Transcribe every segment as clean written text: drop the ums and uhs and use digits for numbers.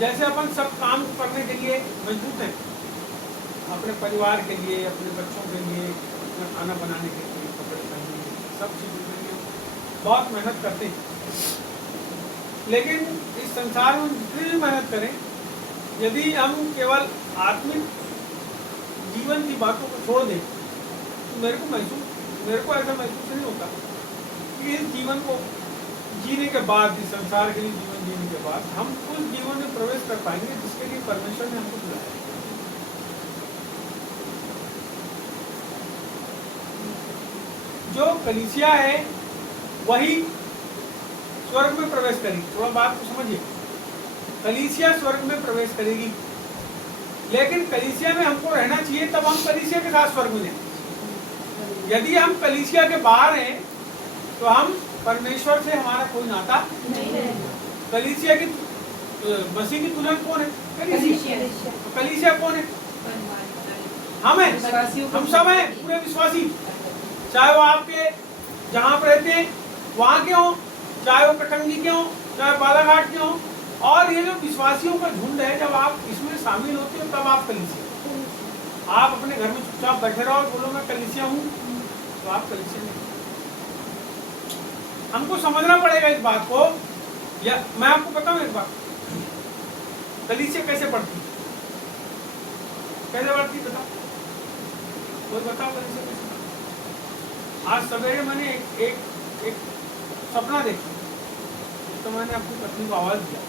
जैसे अपन सब काम करने के लिए मजबूत हैं, अपने परिवार के लिए, अपने बच्चों के लिए, अपना खाना बनाने के लिए, कपड़े पहनने के लिए, सब चीज़ों के लिए बहुत मेहनत करते हैं। लेकिन इस संसार में जितनी भी मेहनत करें, यदि हम केवल आत्मिक जीवन की बातों को छोड़ दें, तो मेरे को ऐसा महसूस नहीं होता कि इस जीवन को जीने के बाद, इस संसार के लिए जीवन जीने के बाद हम उस जीवन में प्रवेश कर पाएंगे जिसके लिए परमेश्वर ने हमको बुलाया। जो कलीसिया है वही स्वर्ग में प्रवेश करेगी। थोड़ा बात को समझिए, कलीसिया स्वर्ग में प्रवेश करेगी, लेकिन कलीसिया में हमको रहना चाहिए, तब हम कलीसिया के साथ स्वर्ग में जाएंगे। यदि हम कलीसिया के बाहर हैं तो हम परमेश्वर से हमारा कोई नाता नहीं है। कलीसिया की मसीह की तुलना कौन है? कलीसिया कौन है? हम हैं, हम सब हैं, पूरे विश्वासी, चाहे वो आपके जहाँ पर रहते हैं वहाँ के हों, चाहे वो कटंगी के हों, चाहे बालाघाट के हों। और ये जो विश्वासियों का झुंड है, जब आप इसमें शामिल होते हो तब आप कलीसिया। आप अपने घर में चुपचाप बैठे रहो और बोलो मैं कलीसिया हूँ, तो आप कलीसिया नहीं। हमको समझना पड़ेगा इस बात को। या मैं आपको बताऊं एक बात, कलीसिया कैसे पढ़ती, कैसे पढ़ती बताओ, कोई बताओ कलीसिया कैसे? आज सवेरे मैंने एक सपना देखा, तो मैंने अपनी पत्नी को आवाज दिया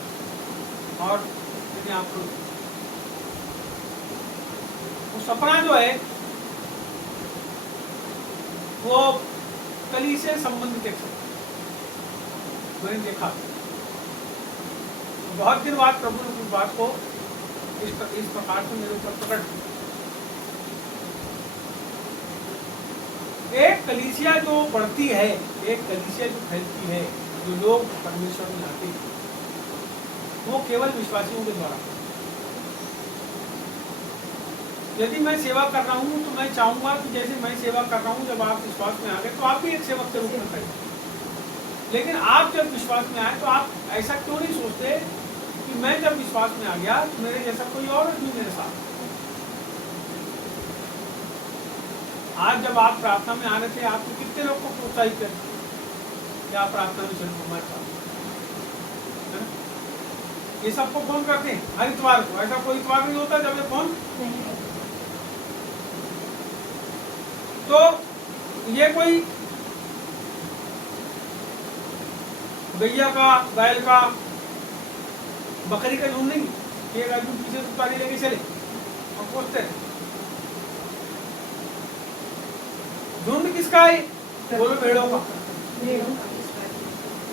और मैंने आपको वो सपना जो है वो कलीसिया संबंधित एक सपना मैंने देखा। बहुत दिन बाद प्रभु ने उस बात को इस प्रकार से मेरे ऊपर प्रकट किया। एक कलीसिया जो बढ़ती है, एक कलीसिया जो फैलती है, जो लोग परमेश्वर में आते हैं, वो केवल विश्वासियों के द्वारा। यदि मैं सेवा कर रहा हूँ तो मैं चाहूंगा कि जैसे मैं सेवा कर रहा हूँ, जब आप विश्वास में आ गए तो आप भी एक सेवक के रूप में करें। लेकिन आप जब विश्वास में आए तो आप ऐसा क्यों नहीं सोचते कि मैं जब विश्वास में आ गया तो मेरे जैसा कोई और भी मेरे साथ। आज जब आप प्रार्थना में आ रहे थे, आपको कितने लोग को प्रोत्साहित करते कि आप प्रार्थना में चलो हमारे साथ, ये सबको फोन करते हैं हर इतवार को। ऐसा कोई इतवार नहीं होता जब ये फोन नहीं। तो ये कोई गैया का, बैल का, बकरी का झुंड नहीं, एक आदमी पीछे सुपारी लेके चले और पूछते रहे। झुंड किसका है? बोलो भेड़ों का।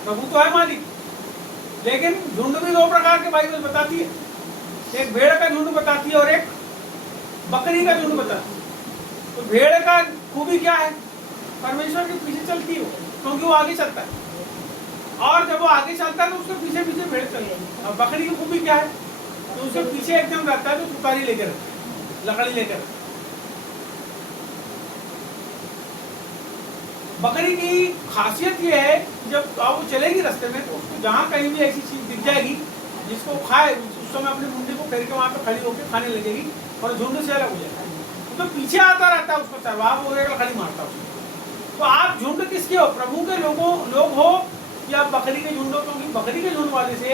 प्रभु तो है मालिक, लेकिन झुंड भी दो प्रकार के बाइबल बताती है। एक भेड़ का झुंड बताती है और एक बकरी का झुंड बताती है। तो भेड़ का खूबी क्या है? परमेश्वर के पीछे चलती है, क्योंकि वो आगे चलता है, और जब वो आगे चलता है तो उसके पीछे पीछे भेड़ चलती है। और बकरी की खूबी क्या है? तो उसके पीछे एकदम रहता है, जो सुपारी लेकर, लकड़ी लेकर। बकरी की खासियत ये है, जब वो चलेगी रास्ते में तो उसको जहाँ कहीं भी ऐसी चीज दिख जाएगी जिसको खाए, उस समय अपनी मुंडी को फेर के वहाँ पे खड़ी होकर खाने लगेगी और झुंड से अलग हो जाएगा। तो पीछे आता रहता है, उसको चरवाहा बोलेगा, खड़ी मारता है। तो आप झुंड किसके हो? प्रभु के लोग हो या बकरी के झुंड हो? क्योंकि बकरी के झुंड वाले से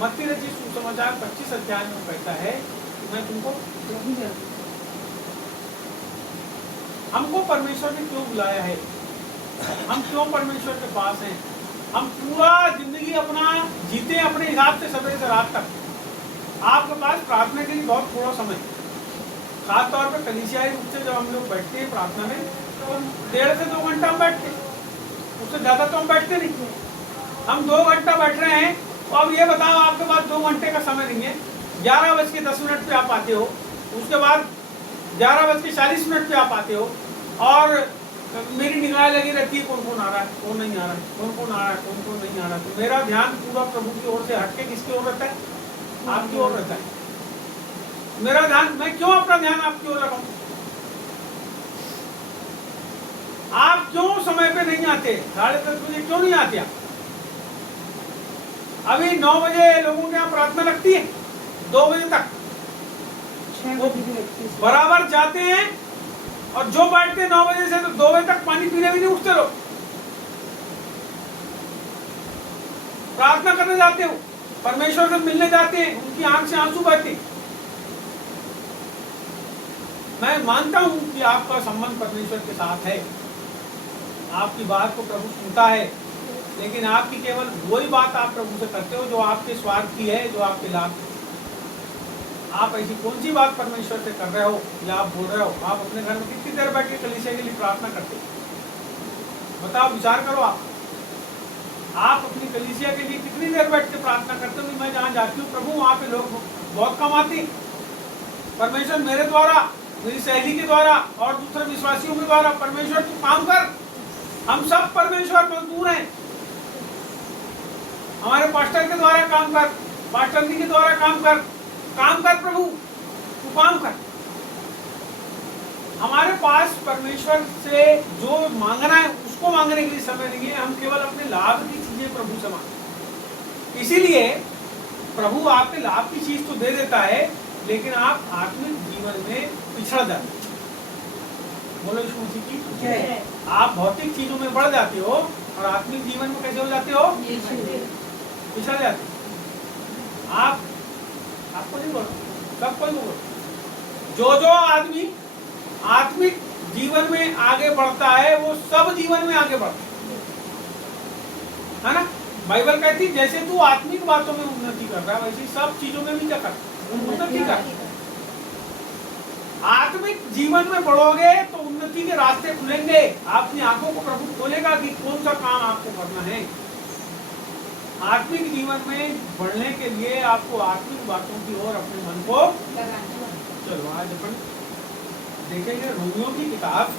मत्ती रचित सुसमाचार 25 अध्याय में कहता है कि मैं तुमको हमको परमेश्वर ने क्यों बुलाया है, हम क्यों परमेश्वर के पास हैं। हम पूरा जिंदगी अपना जीते अपने हिसाब से, सवेरे से रात तक। आपके पास प्रार्थना के लिए बहुत थोड़ा समय, खास तौर पर कलीसियाई रूप से जब हम लोग बैठते हैं प्रार्थना में, तो 1.5 से 2 घंटा हम बैठते हैं, उससे ज़्यादा तो हम बैठते नहीं। हम 2 घंटा बैठ रहे हैं, तो अब ये बताओ आपके पास 2 घंटे का समय नहीं है। 11:10 पे आप आते हो, उसके बाद 11:40 पे आप आते हो, और मेरी निगाह लगी रहती है कौन कौन आ रहा है, कौन नहीं आ रहा है, कौन कौन आ रहा है, कौन कौन नहीं आ रहा है। तो मेरा ध्यान पूरा प्रभु की ओर से हटके किसकी ओर रहता है? आपकी ओर रहता है। मेरा ध्यान, मैं क्यों अपना ध्यान आपकी ओर रखूं? आप क्यों समय पे नहीं आते? 10:30 बजे क्यों नहीं आते आप? अभी 9 बजे लोगों के यहाँ प्रार्थना लगती है, 2 बजे तक वो बराबर जाते हैं, और जो बैठते हैं 9 बजे से तो 2 बजे तक पानी पीने भी नहीं उठते लोग, प्रार्थना करने जाते हो, परमेश्वर से मिलने जाते हैं, उनकी आंख से आंसू बहते। मैं मानता हूं कि आपका संबंध परमेश्वर के साथ है, आपकी बात को प्रभु सुनता है, लेकिन आपकी केवल वही बात आप प्रभु से करते हो जो आपके स्वार्थ की है, जो आपके लाभ की। आप ऐसी कौन सी बात परमेश्वर से कर रहे हो या आप बोल रहे हो? आप अपने घर में कितनी देर बैठ के कलीसिया के लिए प्रार्थना करते हो? बताओ, विचार करो। आप अपनी कलीसिया के लिए कितनी देर बैठ के प्रार्थना करते हो? मैं जहाँ जाती हूँ प्रभु, वहाँ पे लोग बहुत कम आते, परमेश्वर मेरे द्वारा, मेरी सहेली के द्वारा और दूसरे विश्वासियों के द्वारा परमेश्वर तू काम कर। हम सब परमेश्वर मजदूर हैं, हमारे पास्टर के द्वारा काम कर, पास्टर जी के द्वारा काम कर प्रभु, तू काम कर। हमारे पास परमेश्वर से जो मांगना है उसको मांगने के लिए समय नहीं है, हम केवल अपने लाभ की चीजें प्रभु से मांगते। इसीलिए प्रभु आपके लाभ की चीज तो दे देता है, लेकिन आप आत्मिक जीवन में पिछड़ जाते हो। बोलो यीशु मसीह की जय। आप भौतिक चीजों में बढ़ जाते हो और आत्मिक जीवन में कैसे हो जाते हो? पिछड़ जाते हो। आपको नहीं बोलो, सबको नहीं बोलो। जो आदमी आत्मिक जीवन में आगे बढ़ता है वो सब जीवन में आगे बढ़ता है ना? बाइबल कहती है जैसे तू आत्मिक बातों में उन्नति कर रहा है, वैसे सब चीजों में भी क्या कर उन्नति कर। आत्मिक जीवन में बढ़ोगे तो उन्नति के रास्ते खुलेंगे, अपनी आंखों को प्रभु खोलेगा कि कौन सा काम आपको करना है। आत्मिक जीवन में बढ़ने के लिए आपको आत्मिक बातों की ओर अपने मन को लगाना। चलो आज अपन देखेंगे रोमियो की किताब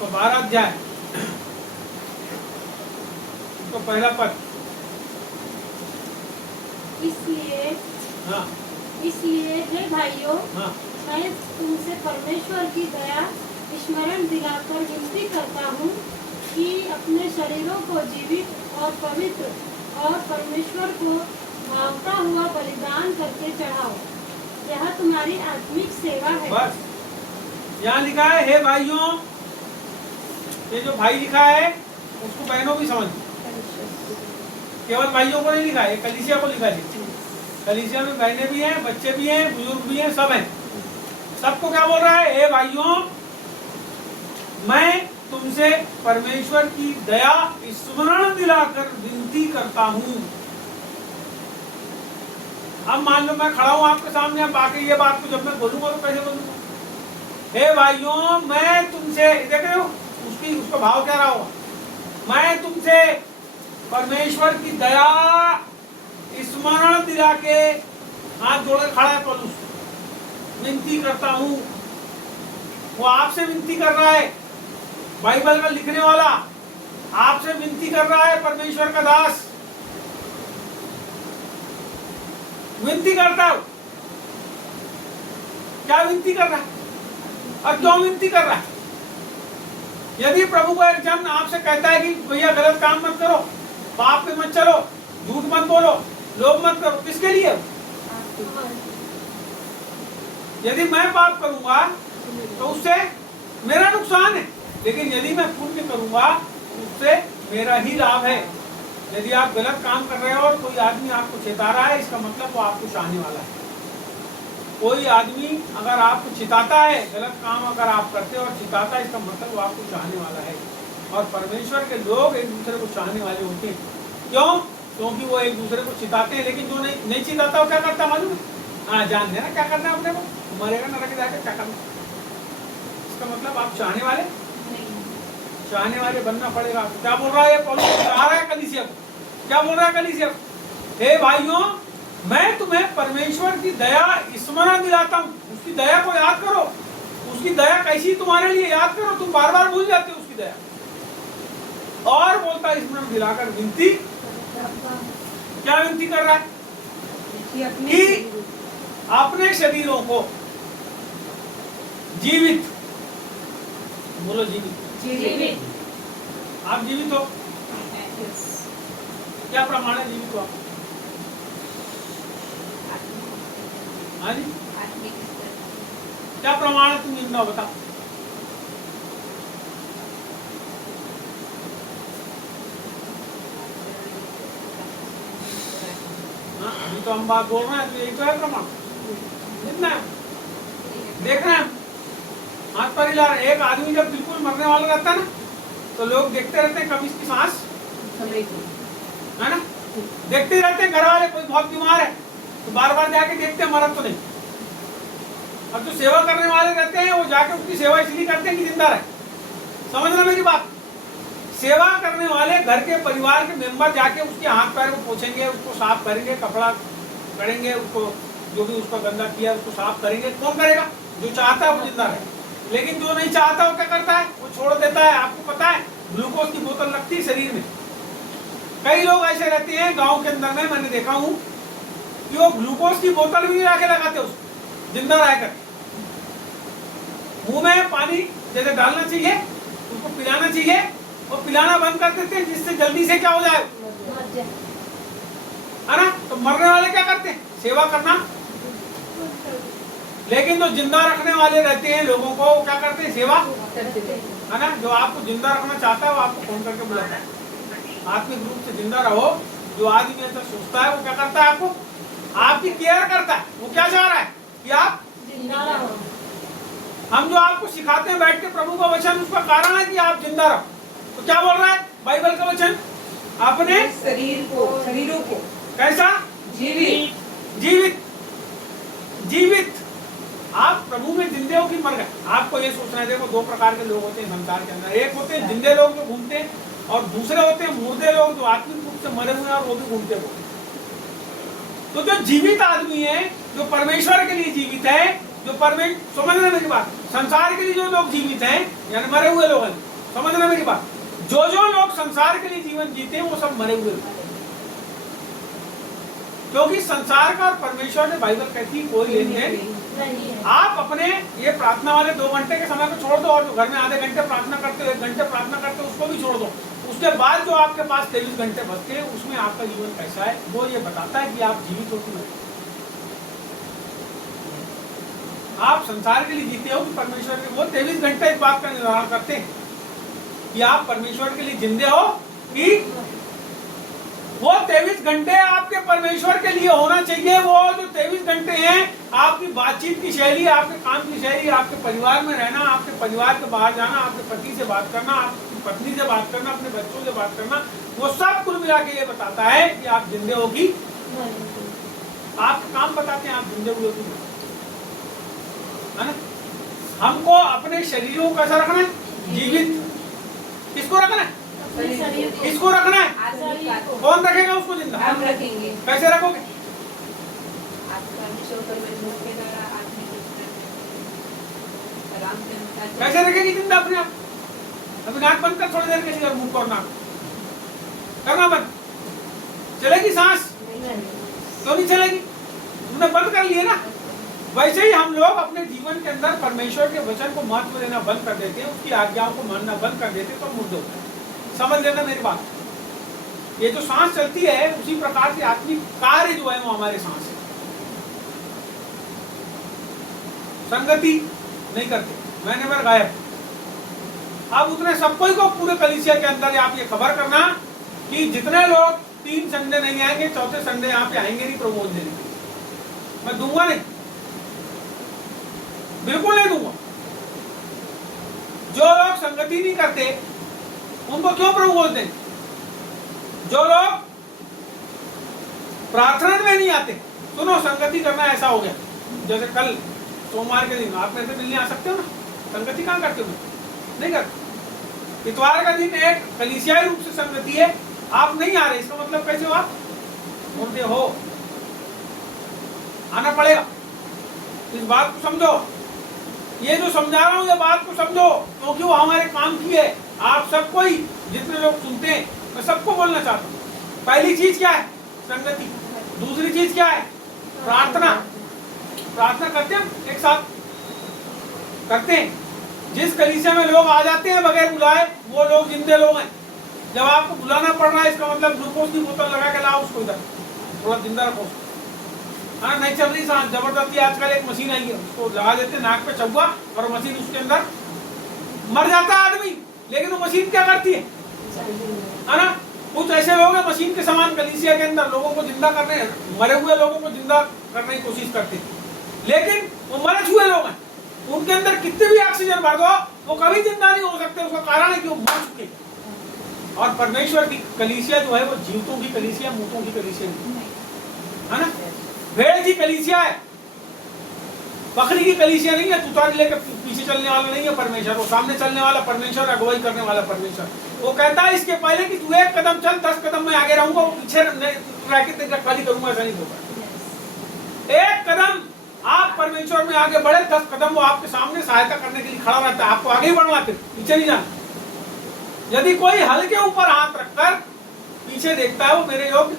तो 12 अध्याय तो पहला पद। इसलिए हे भाइयों, मैं तुमसे परमेश्वर की दया स्मरण दिलाकर विनती करता हूँ कि अपने शरीरों को जीवित और पवित्र और परमेश्वर को भावता हुआ बलिदान करके चढ़ाओ, यह तुम्हारी आत्मिक सेवा है। बस यहाँ लिखा है हे भाइयों, ये जो भाई लिखा है उसको बहनों भी समझ, केवल भाइयों को नहीं लिखा है, कलीसिया को लिखा है। कलीसिया में बहनें भी हैं, बच्चे भी हैं, बुजुर्ग भी हैं, सब हैं। सबको क्या बोल रहा है? हे भाइयों, मैं तुमसे परमेश्वर की दया स्मरण दिलाकर विनती करता हूँ। अब मान लो मैं खड़ा हूँ आपके सामने, अब बाकी ये बात को जब मैं बोलूंगा तो कैसे बोलूंगा? हे भाइयों, मैं तुमसे, देख रहे हो उसको भाव क्या रहा होगा? मैं तुमसे परमेश्वर की दया स्मरण दिला के, हाथ जोड़े खड़ा है पौलुस, विनती करता हूँ। वो आपसे विनती कर रहा है, बाइबल का लिखने वाला आपसे विनती कर रहा है, परमेश्वर का दास विनती करता है। क्या विनती कर रहा है और क्यों विनती कर रहा है? यदि प्रभु का एक जन आपसे कहता है कि भैया गलत काम मत करो, पाप में मत चलो, झूठ मत बोलो, लोभ मत करो, किसके लिए? यदि मैं पाप करूंगा तो उससे मेरा नुकसान है, लेकिन यदि मैं पुण्य करूंगा उससे मेरा ही लाभ है। यदि आप गलत काम कर रहे हो और कोई आदमी आपको चेता रहा है, इसका मतलब वो आपको चाहने वाला है। कोई आदमी अगर आपको चिताता है, गलत काम अगर आप करते हो और चिताता है, इसका मतलब वो आपको चाहने वाला है। और परमेश्वर के लोग एक दूसरे को चाहने वाले होते हैं। क्यों? क्योंकि वो एक दूसरे को चिताते हैं, लेकिन जो नहीं चिताता वो क्या करता मालूम है? हाँ, जान देना क्या करना है अपने को, मरेगा नरक जाकर क्या करना। इसका मतलब आप चाहने वाले बनना पड़ेगा। क्या बोल रहा है पौलुस? कहा रहा है कलीसिया को, क्या बोल रहा है कलीसिया को? हे भाइयों, मैं तुम्हें परमेश्वर की दया स्मरण दिलाता हूँ। उसकी दया को याद करो। उसकी दया कैसी तुम्हारे लिए, याद करो। तुम बार बार भूल जाते हो उसकी दया। और बोलता है स्मरण दिलाकर विनती, क्या विनती कर रहा है? कि अपने शरीरों को जीवित, बोलो जीवित, आप जीवित हो? क्या प्रमाण है जीवित हो? हाँ जी, आत्मिक स्तर क्या प्रमाण है? तुम जिंदा हो, बताओ। हाँ, अभी तो हम बात बोल रहे हैं, तो यही तो है प्रमाण। जितना है देख रहे हैं, हाथ पर हिला रहे हैं। एक आदमी जब बिल्कुल मरने वाला रहता है ना, तो लोग देखते रहते हैं कभी इसकी सांस, है ना, देखते ही रहते हैं। घर वाले कोई बहुत बीमार है तो बार बार जाके देखते हैं मरा तो नहीं। अब जो सेवा करने वाले रहते हैं वो जाके उसकी सेवा इसलिए करते हैं कि जिंदा रहे। समझना मेरी बात। सेवा करने वाले घर के परिवार के मेंबर जाके उसके हाथ पैर को पोछेंगे, उसको साफ करेंगे, कपड़ा करेंगे, उसको जो भी उसका गंदा किया उसको साफ करेंगे। कौन करेगा? जो चाहता है वो जिंदा रहे। लेकिन जो नहीं चाहता वो क्या करता है? वो छोड़ देता है। आपको पता है ग्लूकोज की बोतल लगती है शरीर में। कई लोग ऐसे रहते हैं गांव के अंदर में, मैंने देखा हूं कि वो ग्लूकोज की बोतल भी आके लगाते उसको जिंदा रहकर। मुंह में पानी जैसे डालना चाहिए, उसको पिलाना चाहिए, और पिलाना बंद कर देते हैं जिससे जल्दी से क्या हो जाए, है ना। तो मरने वाले क्या करते हैं? सेवा करना। लेकिन जो जिंदा रखने वाले रहते हैं लोगों को, वो क्या करते हैं? सेवा, है ना। जो आपको जिंदा रखना चाहता है वो आपको फोन करके बुलाता है, आत्मिक रूप से जिंदा रहो। जो आदमी ऐसा सोचता है वो क्या करता है? आपको, आपकी केयर करता है। वो क्या चाह रहा है? कि आप जिंदा रहो। हम जो आपको सिखाते हैं बैठ के प्रभु का वचन, उसका कारण है कि आप जिंदा रहो। तो क्या बोल रहा है बाइबल का वचन? अपने शरीरों को कैसा? जीवित जीवित। जीवित। आप प्रभु में जिंदे हो कि मर गए? आपको ये सोचना है। देखो, दो प्रकार के लोग होते हैं संसार के अंदर। एक होते हैं जिंदे लोग जो घूमते हैं, और दूसरे होते हैं मुर्दे लोग जो आत्मिक रूप से मरे हुए हैं और वो भी घूमते हुए। तो जो जीवित आदमी है, जो परमेश्वर के लिए जीवित है, जो परमेश्वर, समझ रहे मेरी बात। संसार के लिए जो लोग जीवित हैं यानी मरे हुए लोग हैं, समझ रहे मेरी बात। जो जो लोग संसार के लिए जीवन जीते हैं वो सब मरे हुए लोग, क्योंकि संसार का और परमेश्वर ने बाइबल कहती है कोई लेन देन। आप अपने ये प्रार्थना वाले 2 घंटे के समय को छोड़ दो, और जो घर में आधे घंटे प्रार्थना करते हो, 1 घंटे प्रार्थना करते हो, उसको भी छोड़ दो। उसके बाद जो आपके पास 23 घंटे बचते हैं, उसमें आपका जीवन कैसा है वो ये बताता है कि आप जीवित हो कि नहीं। आप संसार के लिए जीते हो कि परमेश्वर के? वो 23 घंटे इस बात का निर्धारण करते हैं कि आप परमेश्वर के लिए जिंदे हो कि वो 23 घंटे आपके परमेश्वर के लिए होना चाहिए। वो जो 23 घंटे हैं आपकी बातचीत की शैली, आपके काम की शैली, आपके परिवार में रहना, आपके परिवार के बाहर जाना, आपके पति से बात करना, आपकी पत्नी से बात करना, अपने बच्चों से बात करना, वो सब कुल मिला के ये बताता है कि आप जिंदे हो कि आपके काम बताते हैं आप जिंदे हुए कि, है ना। हमको अपने शरीरों को कैसा रखना है? जीवित। किसको रखना है? किसको रखना है? कौन रखेगा उसको जिंदा? हम रखेंगे। कैसे रखोगे? कैसे रखेगी जिंदा अपने आप? अभी नाक बंद कर थोड़ी देर के लिए, और मुंह और नाक करना बंद। चलेगी सांस? क्यों नहीं चलेगी? तुमने बंद कर लिए ना। वैसे ही हम लोग अपने जीवन के अंदर परमेश्वर के वचन को महत्व देना बंद कर देते हैं, उसकी आज्ञाओं को मानना बंद कर देते हैं, तो मुर्दे होते हैं। समझ लेना मेरी बात। ये जो सांस चलती है उसी प्रकार से आत्मिक कार्य जो है वो हमारे सांस है। संगति नहीं करते, मैंने पर गायब। अब उतने सबको ही को पूरे कलीसिया के अंदर आप ये खबर करना कि जितने लोग 3 संडे नहीं आएंगे, चौथे संडे यहाँ पे आएंगे नहीं प्रभु देने के लिए, मैं दूंगा नहीं, बिल्कुल नहीं दूंगा। जो लोग संगति नहीं करते उनको क्यों प्रभु बोलते हैं? जो लोग प्रार्थना में नहीं आते, सुनो संगति करना ऐसा हो गया, जैसे कल सोमवार के दिन आप मेरे से मिलने आ सकते हो ना, संगति कहाँ करते हो? नहीं करते। इतवार का दिन एक कलीसियाई रूप से संगति है, आप नहीं आ रहे, इसका मतलब कैसे हो? आप मुर्दे हो, आना पड़ेगा। इस बात को समझो, ये जो समझा रहा हूँ ये बात को समझो, क्योंकि वो हमारे काम की है। आप सबको ही, जितने लोग सुनते हैं, मैं सबको बोलना चाहता हूँ। पहली चीज क्या है? संगति। दूसरी चीज क्या है? प्रार्थना। प्रार्थना करते हैं एक साथ करते हैं। जिस कलीसिया में लोग आ जाते हैं बगैर बुलाए, वो लोग जिंदे लोग हैं। जब आपको बुलाना पड़ रहा है, इसका मतलब ग्लूकोज की बोतल लगा के लाओ उसको इधर, थोड़ा जिंदा रखो। हाँ नहीं चल रही सांस, जबरदस्ती आजकल एक मशीन आई है, उसको लगा देते नाक पे चौवा और मशीन उसके अंदर मर जाता है आदमी, लेकिन वो मशीन क्या करती है ना। कुछ ऐसे लोग हैं मशीन के समान कलीसिया के अंदर लोगों को जिंदा करने, मरे हुए लोगों को जिंदा करने की कोशिश करते हैं, लेकिन वो मरे हुए लोग हैं, उनके अंदर कितने भी ऑक्सीजन भर दो वो कभी जिंदा नहीं हो सकते। उसका कारण है कि वो मर चुके। और परमेश्वर की कलीसिया जो है वो जीवतों की कलीसिया, मूतों की कलीसिया नहीं है ना। भेड़ की कलीसिया है, बकरी की कलीसिया नहीं है। तुतारी लेकर पीछे चलने वाला नहीं है परमेश्वर, वो सामने चलने वाला परमेश्वर, अगुवाई करने वाला परमेश्वर। वो कहता है इसके पहले कि तू एक कदम चल, 10 कदम मैं आगे रहूंगा, वो पीछे खाली करूंगा, ऐसा नहीं होगा। एक कदम आप परमेश्वर में आगे बढ़े, 10 कदम वो आपके सामने सहायता करने के लिए खड़ा रहता है, आपको आगे ही बढ़वाते, पीछे नहीं जाना। यदि कोई हल्के ऊपर हाथ रखकर पीछे देखता है वो मेरे योग्य।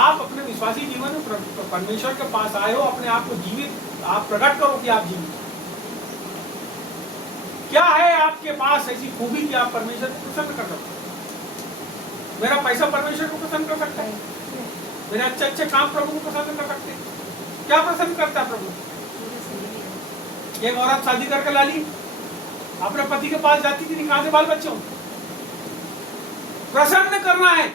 आप अपने विश्वासी जीवन में परमेश्वर के पास आए हो, अपने आप को जीवित आप प्रकट करो कि आप जीवित। क्या है आपके पास ऐसी खूबी कि आप परमेश्वर को प्रसन्न कर सकते हो? मेरा पैसा परमेश्वर को प्रसन्न कर सकता है, मेरे अच्छे अच्छे काम प्रभु को प्रसन्न कर सकते हैं। क्या प्रसन्न करता है प्रभु? एक औरत शादी करके ला ली, अपने पति के पास जाती थी, कहां से बाल बच्चे हो? प्रसन्न करना है।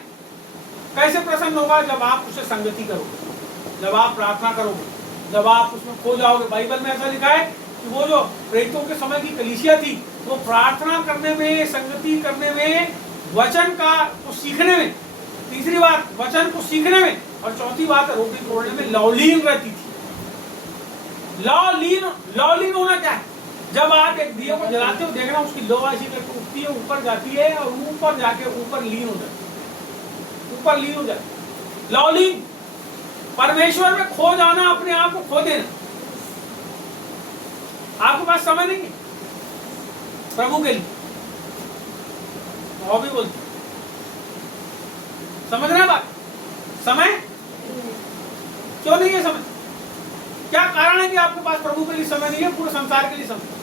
कैसे प्रसन्न होगा? जब आप उससे संगति करोगे, जब आप प्रार्थना करोगे, जब आप उसमें खो जाओगे। बाइबल में ऐसा लिखा है कि वो जो प्रेरितों के समय की कलीसिया थी वो प्रार्थना करने में, संगति करने में, वचन का को सीखने में, तीसरी बात वचन को सीखने में, और चौथी बात रोटी तोड़ने में लौलीन रहती थी। लौलीन होना क्या है? जब आप एक दिए को जलाते हो, देखना उसकी लो ऐसी करके उठती है, ऊपर जाती है और ऊपर जाके ऊपर लीन हो जाती है, ऊपर लीन हो जाए। लौलीन, परमेश्वर में खो जाना, अपने आप को खो देना। आपके पास समय नहीं है प्रभु के लिए, वो भी बोलती, समझ रहे बात? समय क्यों नहीं है? समय क्या कारण है कि आपके पास प्रभु के लिए समय नहीं है? पूरे संसार के लिए समय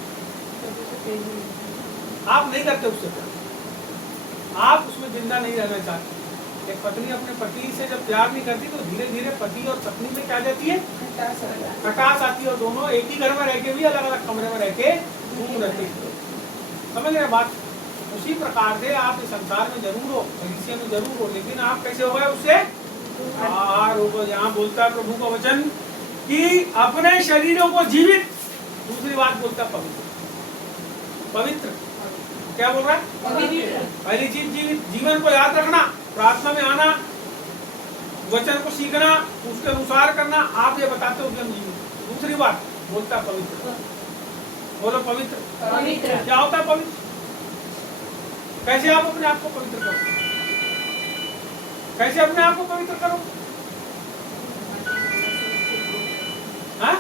आप नहीं करते उससे प्यार, आप उसमें जिंदा नहीं रहना चाहते। एक पत्नी अपने पति से जब प्यार नहीं करती तो धीरे धीरे पति और पत्नी में क्या जाती है? खटास आती है, और दोनों एक ही घर में रह के भी अलग अलग कमरे में रह के दूर रहते हैं। समझ रहे बात? उसी प्रकार से आप इस संसार में जरूर हो, कलीसिया में जरूर हो, लेकिन आप कैसे हो गए उससे? यहाँ बोलता है प्रभु का वचन कि अपने शरीरों को जीवित, दूसरी बात बोलता है पवित्र। पवित्र क्या बोल रहा है? पहली चीज जीवित, जीवन को याद रखना, प्रार्थना में आना, वचन को सीखना, उसके अनुसार करना। आप ये बताते हो कि हम जीवित। दूसरी बात बोलता है पवित्र। बोलो पवित्र। पवित्र क्या होता है पवित्र? कैसे आप अपने आप को पवित्र करो? कैसे अपने आप को पवित्र करो? हाँ?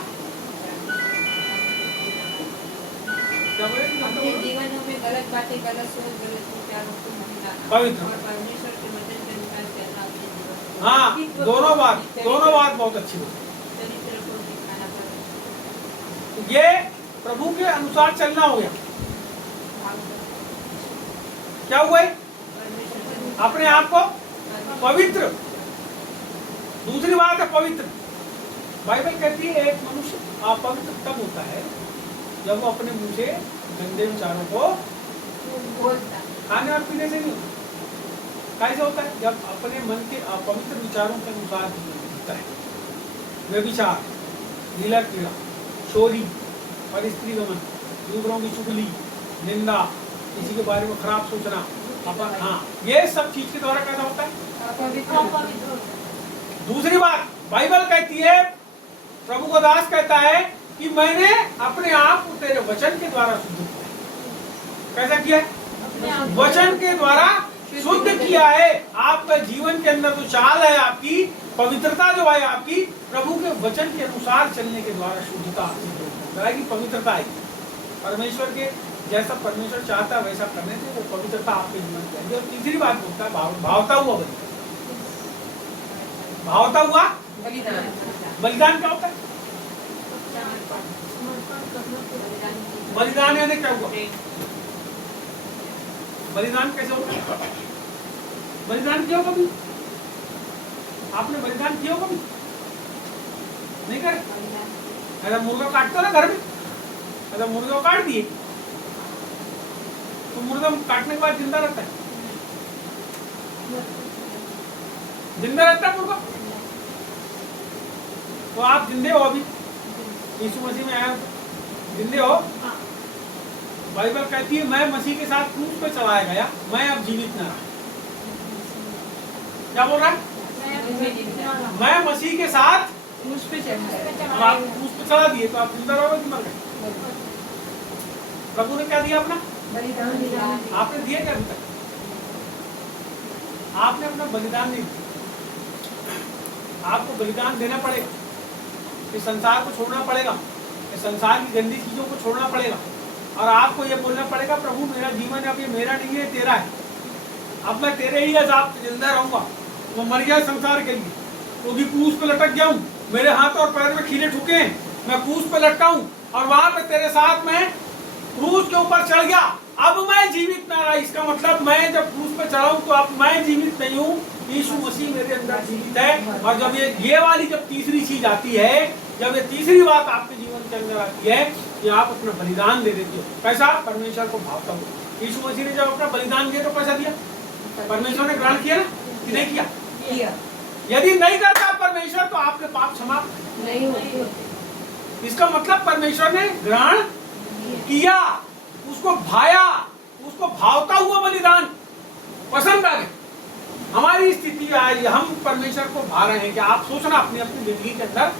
क्या बोले? अपने जीवनों में गलत बातें, गलत सोच, गलत विचारों को नहीं लाना, पवित्र। और परमेश्वर के वचन के अनुसार चलना अपने जीवन में। हाँ, दोनों बात बहुत अच्छी बोली। चरित्र को दिखाना पड़ेगा। ये प्रभु के अनुसार चलना हो गया। क्या हुआ है? अपने आप को पवित्र। दूसरी बात है पवित्र। बाइबल कहती है एक मनुष्य अपवित्र तब होता है जब वो अपने मुंह से गंदे विचारों को बोलता, खाने और पीने से नहीं होता। कैसे होता है? जब अपने मन के अपवित्र विचारों के अनुसार जीता है। व्यभिचार, नीला कीड़ा, चोरी और स्त्री गमन, दूसरों की चुगली, निंदा, किसी के बारे में खराब सोचना, हाँ, ये सब चीज के द्वारा कैसा होता है? दूसरी बात बाइबल कहती है, प्रभु को दास कहता है कि मैंने अपने आप को तेरे वचन के द्वारा शुद्ध किया। कैसा किया है? वचन के द्वारा शुद्ध किया है। आपका जीवन के अंदर जो चाल है, आपकी पवित्रता जो है, आपकी प्रभु के वचन के अनुसार चलने के द्वारा शुद्धता आएगी, पवित्रता आएगी। परमेश्वर के जैसा परमेश्वर चाहता है वैसा करने से वो पवित्रता आपके जीवन में आएगी। और तीसरी बात बोलता है भावता हुआ बलिदान। भावता हुआ बलिदान। बलिदान क्या होता है? बलिदान यानी क्या हुआ? बलिदान कैसे होता है? बलिदान किया कभी? आपने बलिदान किया कभी? नहीं करे? ऐसा मुर्गा काटते हो ना घर में, ऐसा मुर्गे को काट दिए तो मुर्गा काटने के बाद जिंदा रहता है? जिंदा रहता है मुर्गा? तो आप जिंदे हो अभी, यीशु मसीह में आए हो, जिंदे हो। बाइबल कहती है मैं मसीह के साथ क्रूस पे चलाया गया, मैं अब जीवित न रहा। क्या बोल रहा है? मैं मसीह के साथ क्रूस पे चढ़ा अब आप क्रूस पे चला दिए तो आप जिंदा रहोगे कि मर गए? प्रभु ने क्या दिया अपना? बलिदान आपने दिया क्या अभी तक? आपने अपना बलिदान नहीं दिया। आपको बलिदान देना पड़ेगा, इस संसार को छोड़ना पड़ेगा, इस संसार की गंदी चीजों को छोड़ना पड़ेगा और आपको ये बोलना पड़ेगा प्रभु मेरा जीवन अब ये मेरा नहीं है, तेरा है। अब मैं तेरे ही अजाब से जिंदा रहूंगा। मैं मर गया संसार के लिए, तो भी क्रूस पे लटक गया हूँ, मेरे हाथ और पैर में खीले ठुके हैं, मैं क्रूस पे लटका हूँ और वहां पे तेरे साथ में क्रूस के ऊपर चढ़ गया। अब मैं जीवित ना रहा, इसका मतलब मैं जब क्रूस पे चढ़ा हूं तो अब मैं जीवित नहीं हूँ, यीशु मसीह मेरे अंदर जीवित है। और जब ये वाली जब तीसरी चीज आती है, जब ये तीसरी बात आपके जीवन के अंदर आती है कि आप अपना बलिदान दे देते हो, कैसा? परमेश्वर को भावता हो। यीशु मसीह ने जब अपना बलिदान दिया तो कैसा दिया? परमेश्वर ने ग्रहण किया ना कि नहीं किया? यदि नहीं करता परमेश्वर तो आपके पाप क्षमा नहीं होती। इसका मतलब परमेश्वर ने ग्रहण किया, उसको भाया, उसको भावता हुआ बलिदान पसंद आ गया। हमारी स्थिति आज हम परमेश्वर को भा रहे हैं कि आप सोचना अपनी अपनी जिंदगी के अंदर,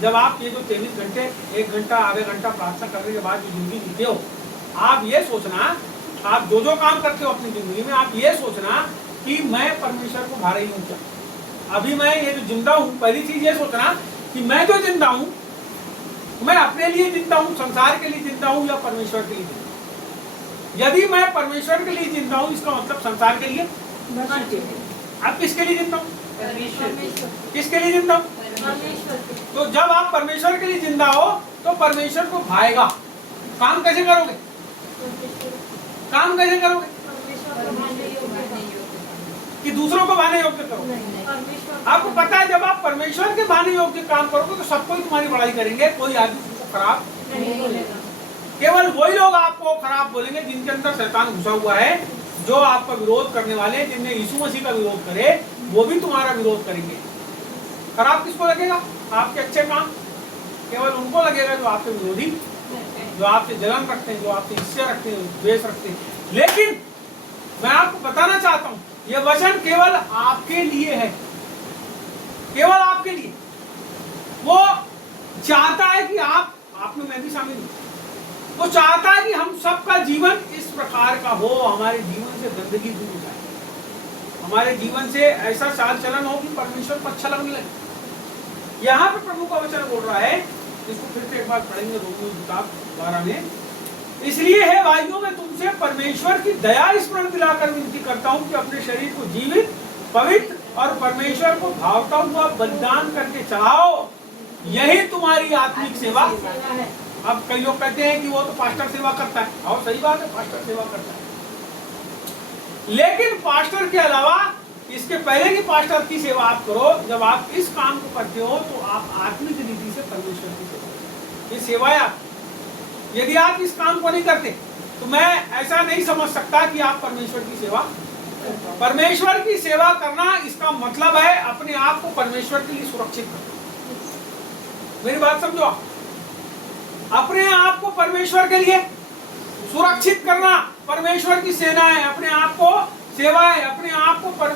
जब आप ये जो 23 घंटे 1 घंटा आधे घंटा प्रार्थना करने के बाद जो जिंदगी जीते हो, आप ये सोचना, आप जो जो काम करते हो अपनी जिंदगी में, आप ये सोचना कि मैं परमेश्वर को भा रही हूँ क्या? अभी मैं ये जो जिंदा हूँ, पहली चीज ये सोचना कि मैं जो जिंदा हूँ, मैं अपने लिए जिंदा हूँ, संसार के लिए जिंदा हूँ या परमेश्वर के लिए जिंदा हूँ? यदि मैं परमेश्वर के लिए जिंदा हूँ, इसका मतलब संसार के लिए। आप किसके लिए जिंदा हूँ? किसके लिए जिंदा हूँ? तो जब आप परमेश्वर के लिए जिंदा हो तो परमेश्वर को भाएगा। काम कैसे करोगे? काम कैसे करोगे? कि दूसरों को भाने योग्य करोगे? आपको पता है जब आप परमेश्वर के भाने योग्य काम करोगे तो सब कोई तुम्हारी बड़ाई करेंगे, कोई आदमी तुमको खराब नहीं बोलेगा। केवल वही लोग आपको खराब बोलेंगे जिनके अंदर शैतान घुसा हुआ है, जो आपका विरोध करने वाले हैं, जिनने यीशु मसीह का विरोध करे वो भी तुम्हारा विरोध करेंगे। खराब किसको लगेगा? आपके अच्छे काम केवल उनको लगेगा जो आपके विरोधी, जो आपसे जलन रखते हैं, जो आपसे ईर्ष्या रखते हैं, द्वेष रखते हैं। लेकिन मैं आपको बताना चाहता हूँ यह वचन केवल आपके लिए है, केवल आपके लिए। वो चाहता है कि आप में मैं भी शामिल हूँ, वो चाहता है कि हम सबका जीवन इस प्रकार का हो, हमारे जीवन से गंदगी दूर हो जाए, हमारे जीवन से ऐसा चाल चलन हो कि परमेश्वर को अच्छा लगने लगे। यहाँ पे प्रभु का वचन बोल रहा है, इसको फिर से एक बार पढ़ेंगे रोमियो किताब 12 में। इसलिए है भाइयों, मैं तुमसे परमेश्वर की दया स्मरण दिलाकर विनती करता हूँ कि अपने शरीर को जीवित, पवित्र और परमेश्वर को भावता हुआ बलिदान करके चढ़ाओ, यही तुम्हारी आत्मिक सेवा है। अब कई लोग कहते हैं कि वो तो पास्टर सेवा करता है, और सही बात है, पास्टर सेवा करता है, लेकिन पास्टर के अलावा इसके पहले की पास्टर की सेवा आप करो। जब आप इस काम को करते हो तो आप आत्मिक रीति से परमेश्वर की सेवा, ये सेवा है आप। यदि आप इस काम को नहीं करते तो मैं ऐसा नहीं समझ सकता कि आप परमेश्वर की सेवा। परमेश्वर की सेवा करना इसका मतलब है अपने आप को परमेश्वर के लिए सुरक्षित करना। मेरी बात समझो, अपने आप को परमेश्वर के लिए सुरक्षित करना परमेश्वर की सेना है। अपने आप को सेवा है, अपने आप को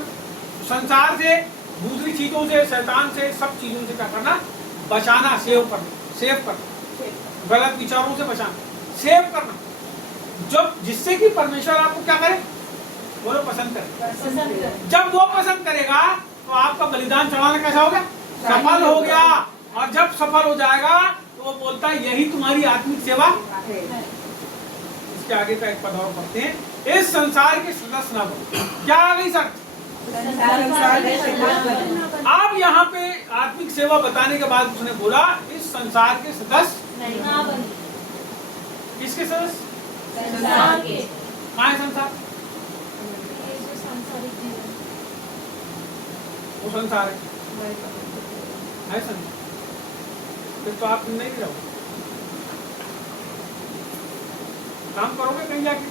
संसार से, दूसरी चीजों से, शैतान से, सब चीजों से क्या करना? बचाना, सेव करना, गलत विचारों से बचाना, सेव करना, जब जिससे कि परमेश्वर आपको क्या करे? बोलो, पसंद करे। जब वो पसंद करेगा तो आपका बलिदान चढ़ाना कैसा हो गया? सफल हो गया। और जब सफल हो जाएगा तो वो बोलता है यही तुम्हारी आत्मिक सेवा है। इसके आगे का एक पद और पढ़ते हैं, इस संसार के सदस्य ना बनो। क्या आ गई सर? आप यहाँ पे आत्मिक सेवा बताने के बाद उसने बोला इस संसार के सदस्य ना बनो। किसके सदस्य? संसार के। कहाँ है संसार? ये जो सांसारिक जीवन, वो संसार है संसार। फिर तो आप नहीं रहोगे। काम करोगे कहीं जाके,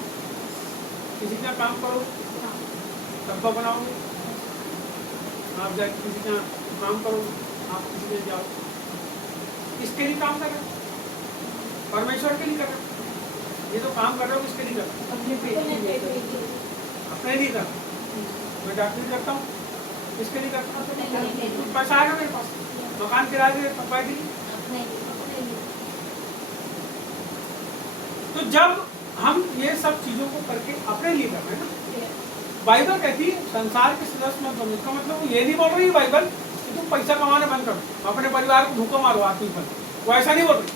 किसी का काम करो, डब्बा बनाओगे, आप जाके किसी का काम करो, आप किसी के जाओ, किसके लिए काम कर रहे हो? परमेश्वर के लिए कर रहे हो। ये तो काम कर रहे हो किसके लिए कर रहे हो? अपने पेट के लिए। अपने लिए कर रहे हो। मैं डॉक्टरी करता हूँ, किसके लिए करता हूँ? पैसा आएगा मेरे पास, मकान किराए के पापा के लिए। तो जब हम ये सब चीजों को करके अपने लिए कर रहे हैं ना, बाइबल कहती है संसार के सदस्य मत बनो। इसका मतलब वो ये नहीं बोल रही है बाइबल कि तुम पैसा कमाने बंद करो, अपने परिवार को भूखा मारो आदमी पर, वो ऐसा नहीं बोल रही।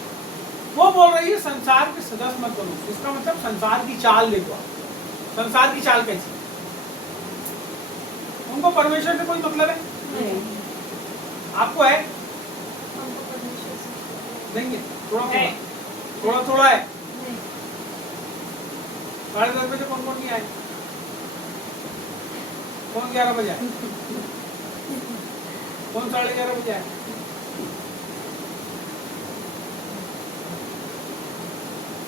वो बोल रही है संसार के सदस्य मत बनो। इसका मतलब संसार की चाल देखो आप, संसार की चाल कैसी। उनको परमेश्वर से कोई मतलब है नहीं। आपको है नहीं है, थोड़ा थोड़ा है। 10:30 बजे कौन कौन नहीं आए? कौन 11 बजे आए? कौन 11:30 बजे आए?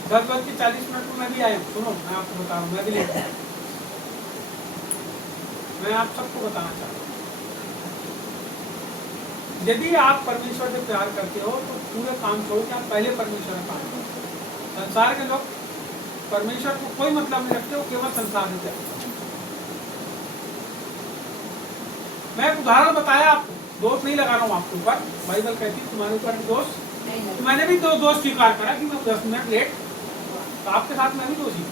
दस बज के 40 मिनट में मैं भी आया हूँ। सुनो मैं आपको बता रहा हूँ, मैं भी लेट आया। मैं आप सबको बताना चाहता हूँ, यदि आप परमेश्वर से प्यार करते हो तो पूरे काम छोड़ के आप पहले परमेश्वर का काम करो। संसार के लोग परमेश्वर को कोई मतलब नहीं रखते, वो केवल संसार में प्यार करते। मैं एक उदाहरण बताया आपको, दोष नहीं लगा रहा हूँ आपके ऊपर। बाइबल कहती है तुम्हारे ऊपर दोष, तो मैंने भी दोष स्वीकार करा कि मैं 10 मिनट लेट, तो आपके साथ मैं भी दोषी।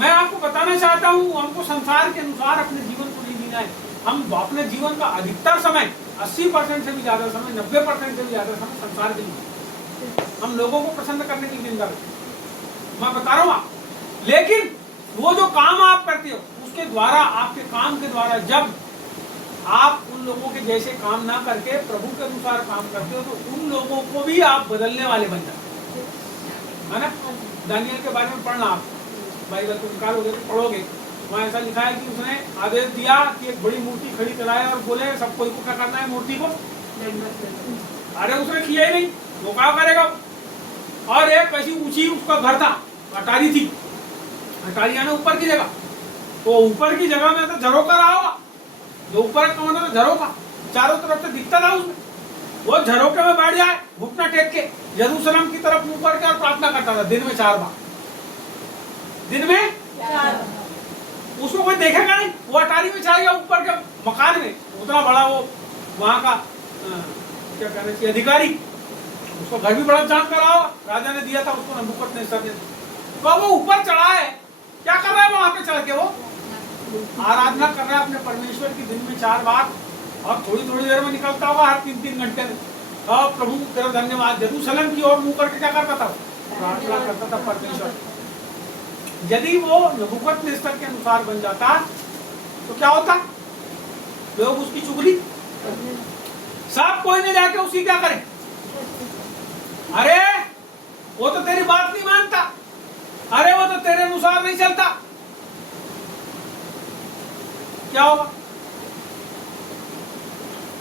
मैं आपको बताना चाहता हूँ हमको संसार के अनुसार अपने जीवन को नहीं जीना है। हम अपने जीवन का अधिकतर समय 80% से भी ज्यादा समय, 90% से भी ज्यादा समय संसार के लिए, हम लोगों को प्रसन्न करने के लिए जिंदा रहते। मैं बता रहा हूँ आप, लेकिन वो जो काम आप करते हो उसके द्वारा, आपके काम के द्वारा जब आप उन लोगों के जैसे काम ना करके प्रभु के अनुसार काम करते हो तो उन लोगों को भी आप बदलने वाले बन जाते है ना। दानियल के बारे में पढ़ना, आप बाइबल को निकालोगे तो पढ़ोगे, वहाँ ऐसा लिखा है कि उसने आदेश दिया कि एक बड़ी मूर्ति खड़ी कराए और बोले सबको क्या करना है मूर्ति को। अरे उसने किया ही नहीं, वो क्या करेगा। और एक ऐसी ऊंची उसका घर था, अटारी थी, अटारी यानी ऊपर की जगह, तो ऊपर की जगह में तो झरोका रहा होगा, जो ऊपर का मतलब तो झरोका चारों तरफ से दिखता था उसमें। वो झरोके में बैठ जाए घुटना टेक के, यरूशलेम की तरफ मुंह करके और प्रार्थना करता था दिन में 4 बार, दिन में 4 बार। उसको कोई देखेगा नहीं, वो अटारी में जाएगा ऊपर के मकान में, उतना बड़ा वो वहां का क्या कहना चाहिए अधिकारी, उसको घर भी बड़ा जान करा हो, राजा ने दिया था उसको नबूकदनेस्सर ने। तो वो ऊपर चढ़ा है, क्या कर रहा है वहां पे चढ़ के? वो आराधना कर रहा है अपने परमेश्वर की दिन में 4 बार, और थोड़ी थोड़ी देर में निकलता होगा हर 3-3 घंटे में। और प्रभु तेरा धन्यवाद, यरूशलेम की ओर मुंह करके क्या करता था? प्रार्थना करता था परमेश्वर। यदि वो नबूकदनेस्सर के अनुसार बन जाता तो क्या होता? लोग उसकी चुगली, सब कोई नहीं जाके उसकी क्या करे, अरे वो तो तेरी बात नहीं मानता, अरे वो तो तेरे अनुसार नहीं चलता। क्या होगा?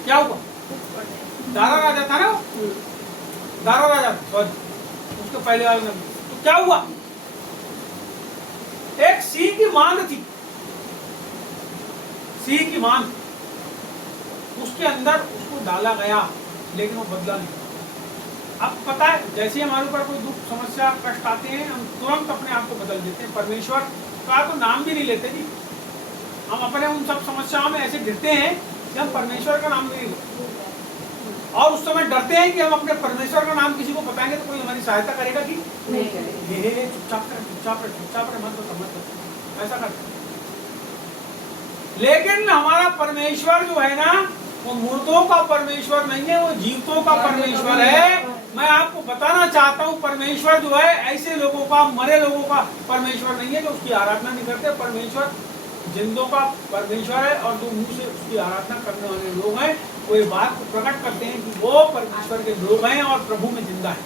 क्या हुआ? दारा राजा था ना वो, दारा राजा सॉरी, उसके पहले वाले नबी। तो क्या हुआ? एक सिंह की मांद थी, सिंह की मांद, उसके अंदर उसको डाला गया, लेकिन वो बदला नहीं। आपको पता है जैसे हमारे ऊपर कोई दुख समस्या कष्ट आते हैं हम तुरंत अपने आप को बदल देते हैं। परमेश्वर का तो नाम भी नहीं लेते जी, हम अपने उन सब समस्याओं में ऐसे गिरते हैं कि हम परमेश्वर का नाम नहीं लेते, और उस समय डरते हैं कि हम अपने परमेश्वर का नाम किसी को बताएंगे तो कोई हमारी सहायता करेगा कि नहीं करेगा। चुपचाप रहे, चुपचाप रहे, चुपचाप रहे, मत बता, ऐसा करते हैं। लेकिन हमारा परमेश्वर जो है ना, वो मूर्तों का परमेश्वर नहीं है, वो जीवतों का परमेश्वर है। मैं आपको बताना चाहता हूँ परमेश्वर जो है ऐसे लोगों का, मरे लोगों का परमेश्वर नहीं है जो उसकी आराधना नहीं करते। परमेश्वर जिंदों का परमेश्वर है, और जो मुंह से उसकी आराधना करने वाले लोग हैं वो ये बात को प्रकट करते हैं कि वो परमेश्वर के लोग हैं और प्रभु में जिंदा है।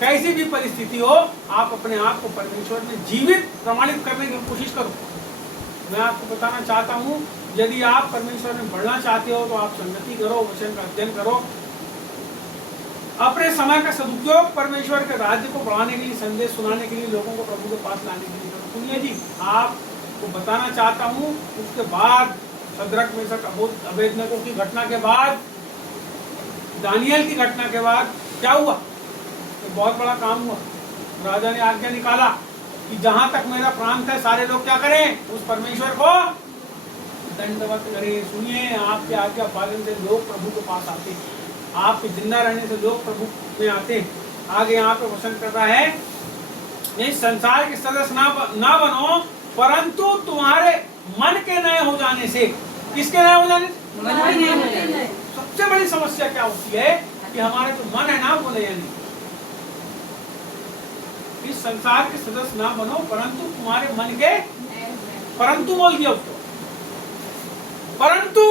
कैसी भी परिस्थिति हो, आप अपने आप को परमेश्वर में जीवित प्रमाणित करने की कोशिश करो। मैं आपको बताना चाहता हूँ यदि आप परमेश्वर में बढ़ना चाहते हो तो आप संगति करो, वचन का अध्ययन करो, अपने समय का सदुपयोग परमेश्वर के राज्य को बढ़ाने के लिए, संदेश सुनाने के लिए, लोगों को प्रभु के पास लाने के लिए करो। सुनिए जी, आपको बताना चाहता हूँ, उसके बाद शद्रक मेशक अबेदनगो की घटना के बाद, दानियल की घटना के बाद क्या हुआ? तो बहुत बड़ा काम हुआ। राजा ने आज्ञा निकाला कि जहां तक मेरा प्रांत है सारे लोग क्या करें? उस परमेश्वर को दंडवत करें। सुनिए, आपके आज्ञा पालन से लोग प्रभु के पास आते हैं, आपके जिंदा रहने से लोग प्रभु में आते हैं। आगे यहाँ पे वचन कर रहा है, इस संसार के सदस्य ना बनो, परंतु तुम्हारे मन के नए हो जाने से। किसके नए हो जाने से? मन के नए हो जाने। सबसे बड़ी समस्या क्या होती है कि हमारे जो मन है ना वो नया नहीं। इस संसार के सदस्य ना बनो, परंतु तुम्हारे मन के, परंतु बोल दिया उसको, परंतु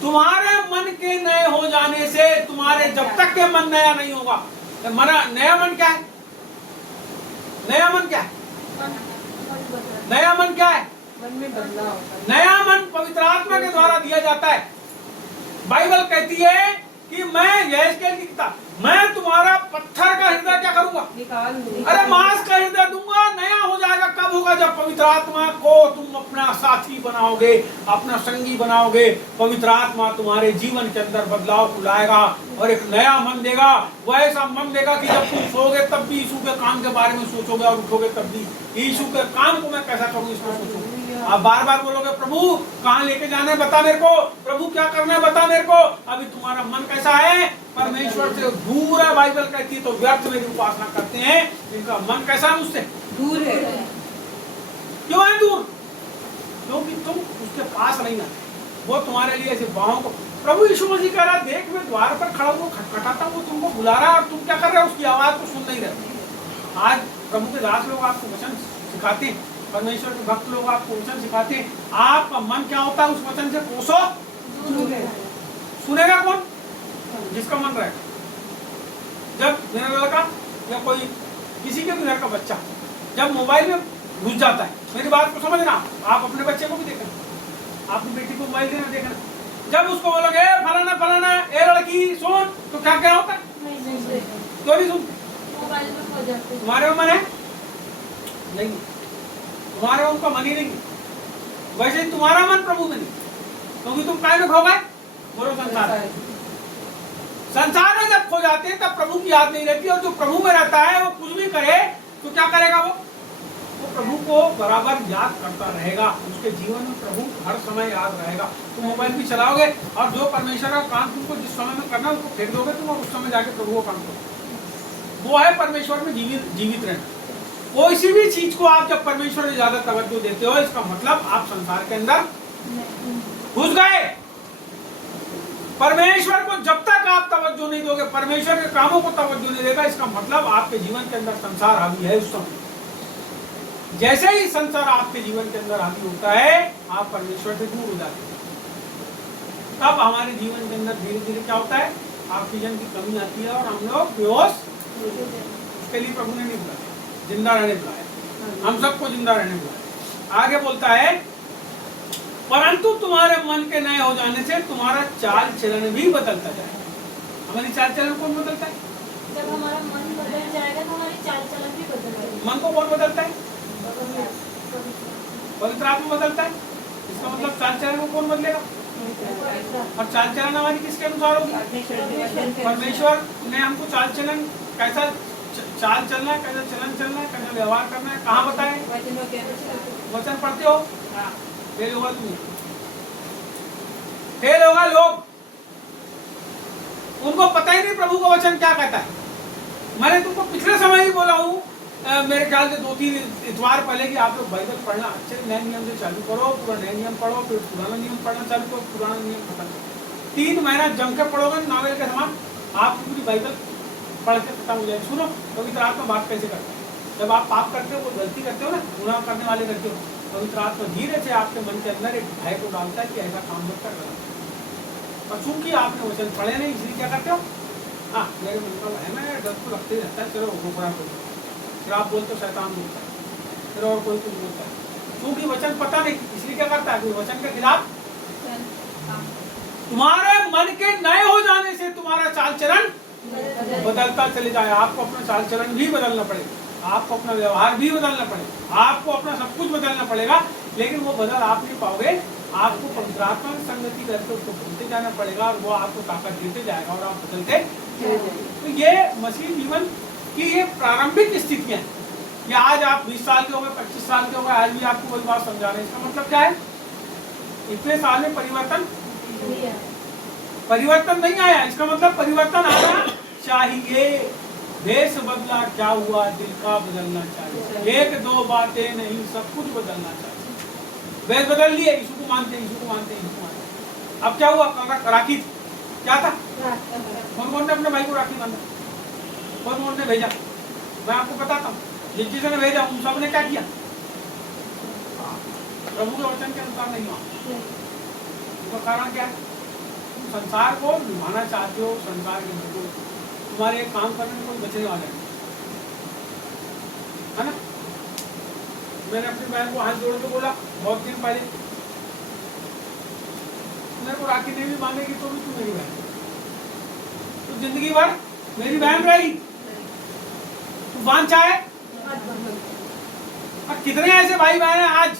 तुम्हारे मन के नए हो जाने से। तुम्हारे जब तक के मन नया नहीं होगा, नया मन क्या है? नया मन क्या है? नया मन क्या है? मन में बदलाव होता है। नया मन पवित्र आत्मा के द्वारा दिया जाता है। बाइबल कहती है कि मैं, यहेजकेल की किताब, मैं तुम्हारा पत्थर का हृदय क्या करूंगा? निकाल दूंगा। अरे मांस का हृदय दूंगा। नया हो जाएगा कब होगा? जब पवित्र आत्मा को तुम अपना साथी बनाओगे, अपना संगी बनाओगे। पवित्र आत्मा तुम्हारे जीवन के अंदर बदलाव को लाएगा और एक नया मन देगा। वह ऐसा मन देगा कि जब तुम सोओगे तब भी यीशु के काम के बारे में सोचोगे और उठोगे तब भी यीशु के काम को मैं कैसा करूँ इसको सोचोगे। आप बार बार बोलोगे, प्रभु कहाँ लेके जाना है बता मेरे को, प्रभु क्या करना है बता मेरे को। अभी तुम्हारा मन कैसा है? परमेश्वर से दूर है। बाइबल कहती है तो व्यर्थ मेरी उपासना करते हैं, इनका मन कैसा है? मुझसे दूर है। क्यों है दूर? क्योंकि तुम उसके पास नहीं आते। वो तुम्हारे लिए ऐसे बाहों को, प्रभु यीशु मसीह कह रहा, देख मैं द्वार पर खड़ा हूँ, खटखटाता हूँ, तुमको बुला रहा है और तुम क्या कर रहे हो? उसकी आवाज को सुन नहीं रहे। आज प्रभु के दास लोग आपको वचन सिखाते हैं, परमेश्वर के भक्त लोग आपको वचन सिखाते हैं। आपका मन क्या होता है? उस वचन से कोसो दूर है। सुनेगा कौन? जिसका मन रहेगा। जब मेरा लड़का या कोई किसी के भी घर का बच्चा जब मोबाइल में घुस जाता है, मेरी बात को समझना, आप अपने बच्चे को भी देखना, अपनी बेटी को मोबाइल देना देखना। जब उसको बोलोगे फलाना फलाना, ए लड़की सुन, तो क्या क्या होता है? क्यों नहीं सुन? मोबाइल में खो जाते हैं। तुम्हारे में मन है नहीं, तुम्हारे उनका मन ही नहीं। वैसे ही तुम्हारा मन प्रभु में नहीं, क्योंकि तुम काय में खो गए? बोलो संसार। संसार में जब खो जाते हैं तब प्रभु की याद नहीं रहती। और जो प्रभु में रहता है वो कुछ भी करे तो क्या करेगा? वो प्रभु को बराबर याद करता रहेगा। उसके जीवन में प्रभु हर समय याद रहेगा। तुम मोबाइल भी चलाओगे और जो परमेश्वर का काम तुमको जिस समय में करना है उसको फेंक दोगे तुम, और उस समय जाके प्रभु का काम करो। वो है परमेश्वर में जीवित रहना। कोई भी चीज को आप जब परमेश्वर से ज्यादा तवज्जो देते हो, इसका मतलब आप संसार के अंदर घुस गए। परमेश्वर को जब तक आप तवज्जो नहीं दोगे, परमेश्वर के कामों को तवज्जो नहीं देगा, इसका मतलब आपके जीवन के अंदर संसार हावी है। उस समय जैसे ही संसार आपके जीवन के अंदर हावी होता है, आप परमेश्वर से दूर हो जाते हैं। तब हमारे जीवन के अंदर धीरे धीरे क्या होता है? ऑक्सीजन की कमी आती है और हम लोग बेहोश। इसके लिए प्रभु ने नहीं बुलाया, जिंदा रहने बुलाया, हम सबको जिंदा रहने बुलाया। आगे बोलता है, परंतु तुम्हारे मन के नए हो जाने से तुम्हारा चाल चलन भी बदलता जाएगा। हमारी चाल चलन कौन बदलता है? जब हमारा मन बदल जाएगा तो हमारी चाल चलन भी बदल जाएगी। मन को कौन बदलता है? पवित्र आत्मा बदलता है। इसका मतलब चाल चलन को कौन बदलेगा? और चाल चलन हमारी किसके अनुसार होगी? परमेश्वर ने हमको चाल चलन कैसा चाल चलना है, कैसा चलन चलना है, कैसा व्यवहार करना है, कहाँ बताए? वचन पढ़ते हो? फेल होगा तुम, फेल होगा लोग। उनको पता ही नहीं प्रभु का वचन क्या कहता है। मैंने तुमको पिछले समय ही बोला हूँ, मेरे ख्याल से 2-3 इतवार पहले कि आप लोग बाइबल पढ़ना अच्छे नए नियम से चालू करो, पूरा नए नियम पढ़ो, फिर पुराना नियम पढ़ना चालू करो, पुराना नियम खत्म करो। 3 महीना जम के पढ़ोगे नावेल के समान, आप पूरी बाइबल पढ़ के खत्म हो जाए। सुनो, पवित्र आत्मा बात कैसे करता है। जब आप पाप करते हो, कोई गलती करते हो ना, गुनाह करने वाले करते हो, पवित्र आत्मा धीरे से आपके मन के अंदर एक भय को डालता है कि ऐसा काम मत कर रहा। और चूंकि आपने वचन पढ़े नहीं, इसलिए क्या करते हो? हाँ, मेरे मन का है, मैं डर तो लगते ही रहता है, चलो वो बुरा कोई, फिर आप बोलते हो शैतान बोलता है, फिर और कोई कुछ बोलता है। चूंकि वचन पता नहीं, इसलिए क्या करता है? कोई वचन के खिलाफ। तुम्हारे मन के नए हो जाने से तुम्हारा चाल चलन बदलता चले जाए। आपको अपना चाल चलन भी बदलना पड़ेगा, आपको अपना व्यवहार भी बदलना पड़ेगा, आपको अपना सब कुछ बदलना पड़ेगा, लेकिन वो बदल आप नहीं पाओगे। आपको पवित्र आत्मा की संगति करके उसको बोलते जाना पड़ेगा और वो आपको ताकत देते जाएगा और आप बदलते जाएंगे। तो ये मसीह जीवन की ये प्रारंभिक स्थितियां हैं। या आज आप 20 साल के हो गए, 25 साल के हो गए, आज भी आपको वही बात समझा रहे हैं। इसका मतलब क्या है? इतने साल में परिवर्तन नहीं आया। इसका मतलब परिवर्तन आना चाहिए। देश बदला क्या हुआ, दिल का बदलना चाहिए। एक दो बातें नहीं, सब कुछ बदलना चाहिए। वेद बदल लिए, यीशु को मानते, यीशु को मानते, यीशु को मानते। अब क्या हुआ? राखी क्या था? कौन कौन ने अपने भाई को राखी बांधा? कौन कौन ने भेजा? मैं आपको बताता हूँ। जिस जिसने भेजा उन सब ने क्या किया? प्रभु के वचन के अनुसार नहीं हुआ। तो कारण क्या है? तुम संसार को निभाना चाहते हो, संसार के लोगों, तुम्हारे काम करने में कोई बचने वाला नहीं है ना। मैंने अपनी बहन को हाथ जोड़ के बोला बहुत दिन पहले, मेरे को राखी नहीं भी बांधेगी तो भी तू मेरी बहन, तो जिंदगी भर मेरी बहन रही, तू बांध चाहे। और कितने ऐसे भाई बहन हैं आज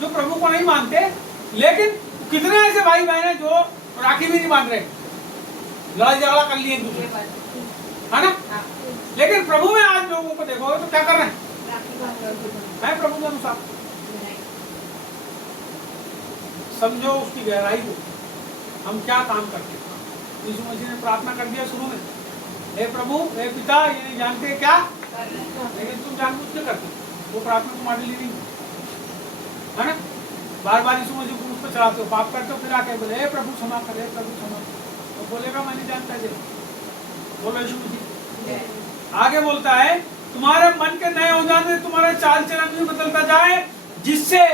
जो प्रभु को नहीं मानते, लेकिन कितने ऐसे भाई बहन हैं जो राखी भी नहीं बांध रहे, लड़ाई झगड़ा कर लिए है ना। लेकिन प्रभु में आज लोगों को देखो तो क्या कर रहे हैं? मैं प्रभु के अनुसार समझो उसकी गहराई को, हम क्या काम करते हैं। यीशु मसीह ने प्रार्थना कर दिया शुरू में, हे प्रभु, हे पिता, ये नहीं जानते क्या, लेकिन तुम जानबूझ के करते। वो प्रार्थना तुम्हारे लिए नहीं है ना। बार बार यीशु मसीह को उस पर चढ़ाते हो, पाप करते हो, फिर आके बोले हे प्रभु क्षमा कर, हे प्रभु क्षमा कर, तो बोलेगा मैं नहीं जानता। बोलो यीशु मसीह। आगे बोलता है तुम्हारे मन के नए हो जाने, तुम्हारा चाल चलन भी बदलता जाए, जिससे